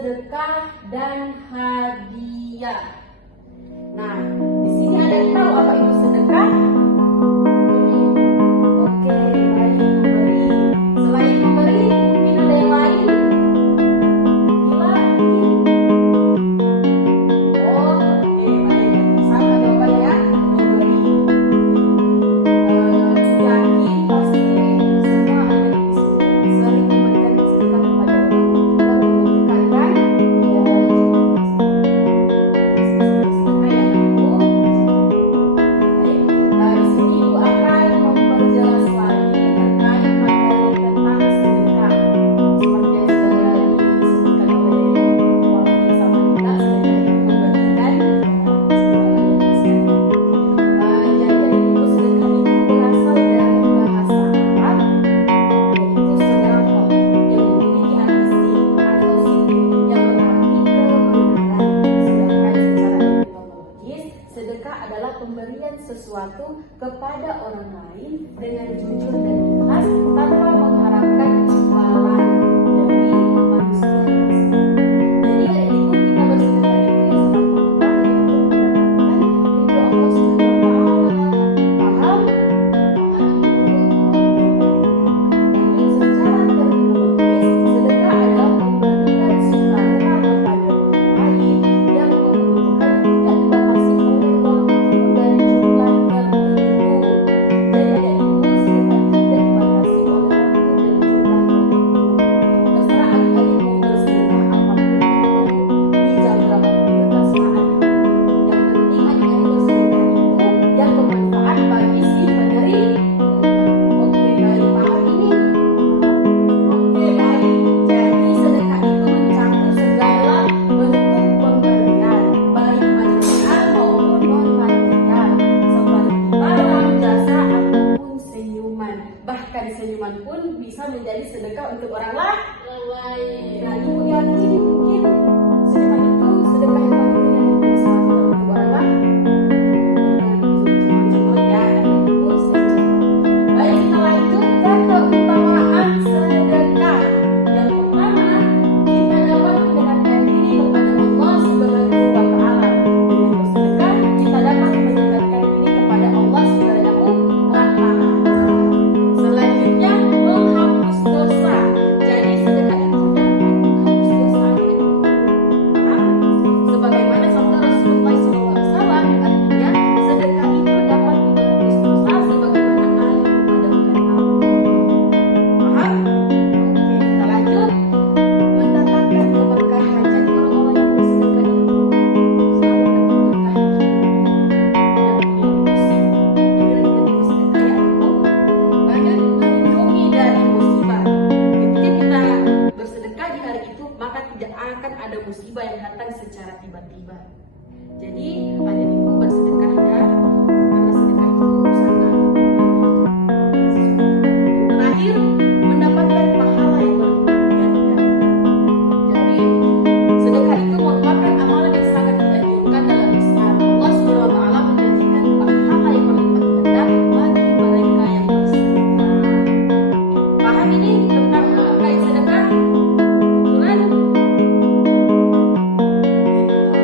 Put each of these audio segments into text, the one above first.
sedekah dan hadiah. Nah, di sini ada yang tahu apa itu sedekah? Oke, baik, memberi. Selain memberi, mungkin ada yang lain? Gila, oh, oke, baik. Sama jawabannya ya, memberi. Yakin pasti semua ada di sini sering memberikan sedekah kepada orang dan membutuhkan kan? Ya, sedekah ya Bu. Baik. Di sini Ibu akan memperjelas lagi terkait materi tentang sedekah. Seperti yang sudah disebutkan oleh Wafi sama Nina, sedekah itu membagikan jadi Ibu, sedekah itu berasal dari bahasa Arab, yaitu sedekah yang memiliki arti sin atau sin yang berarti kebenaran. Sedangkan secara etimologis, sedekah adalah pemberian sesuatu kepada orang lain dengan jujur dan ikhlas tanpa mengharapkan imbalan dari manusia tersebut. Jadi adik-adikku, kita bersedekah itu ya senyuman pun bisa menjadi sedekah untuk orang lain. Nah, Ibu yakin mungkin senyuman itu sedekah yang paling ringan yang bisa dilakukan untuk orang lain? Cuma-cuma ya, Ibu senyum. Baik, kita lanjut ke keutamaan sedekah. Yang pertama, kita dapat mendekatkan diri kepada Allah Subhanahu wa Ta'ala. Dengan bersedekah, kita dapat mendekatkan diri kepada Allah Subhanahu wa Ta'ala. Selanjutnya, menghapus dosa. Jadi sedekah itu dapat menghapus dosa. Sebagaimana sabda Rasulullah SAW, artinya sedekah itu dapat menghapus dosa sebagaimana air memadamkan api. Paham? Oke, kita lanjut. Mendatangkan keberkahan. Jadi orang-orang yang bersedekah itu selalu dapat berkah. Tidak punya pusing. Dengan bersedekah ya Ibu. Lanjut, melindungi dari musibah. Ketika kita bersedekah di hari itu, maka tidak akan ada musibah yang datang secara tiba-tiba. Jadi, adik-adikku bersedekah ya, karena sedekah itu sangat yang terakhir, mendapatkan pahala yang berlipat ganda. Jadi, sedekah itu merupakan amalan yang sangat dianjurkan dalam Islam. Allah Subhanahu wa Ta'ala menjanjikan pahala yang berlipat ganda bagi mereka yang bersedekah. Paham ini tentang terkait sedekah?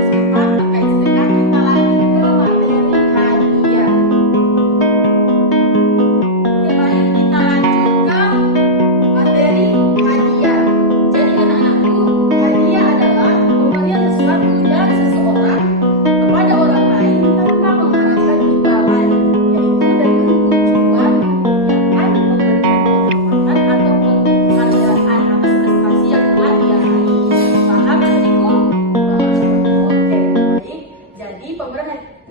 Kebetulan terkait sedekah, kita lanjut ke materi hadiah. Oke, baik, kita lanjut ke materi hadiah. Jadi anak-anakku, hadiah adalah pemberian sesuatu dari seseorang kepada orang lain tanpa mengharapkan imbalan, yaitu dengan tujuan memuliakan, memberikan penghormatan atau penghargaan atas prestasi yang telah dia raih. Paham adikku? Oke, baik.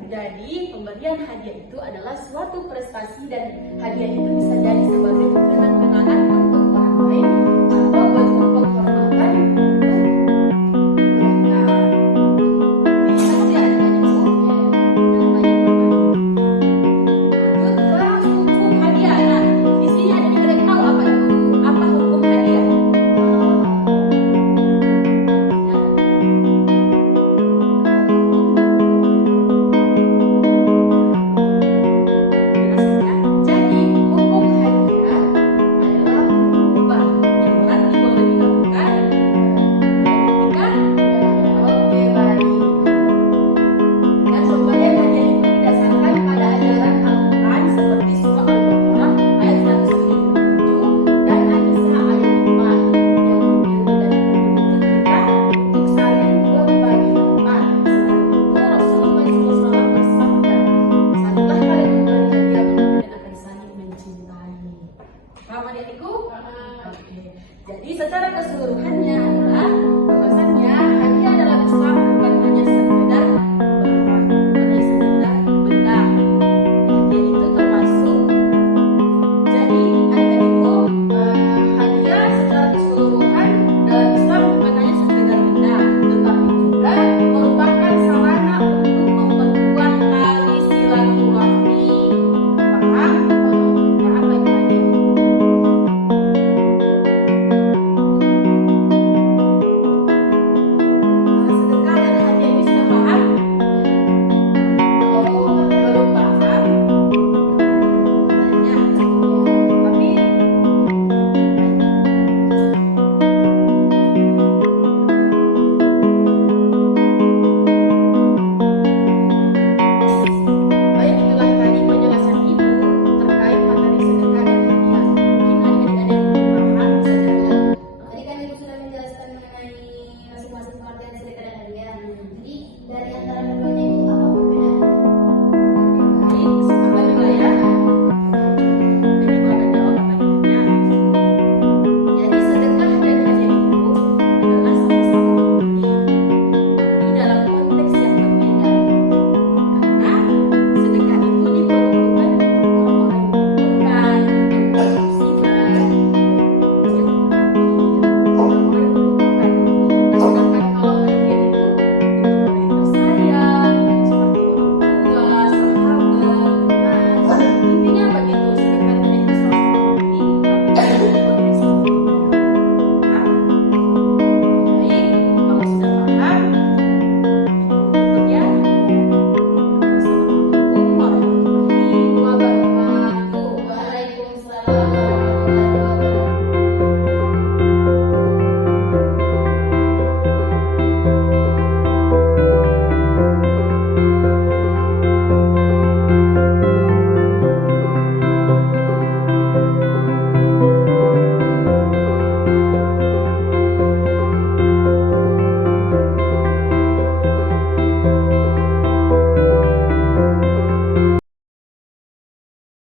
Jadi pemberian hadiah itu adalah suatu prestasi, dan hadiah itu bisa jadi sebagai kenang-kenangan untuk orang lain atau bentuk penghormatan untuk mereka. Bisa ya adik-adikku? Jangan banyak bermain. Lanjut ke hukum hadiah. Nah, di sini ada yang tahu apa hukum hadiah? Jadi hukum hadiah menjelaskan mengenai masing-masing pengertian cerita dan hadiah. Jadi dari antara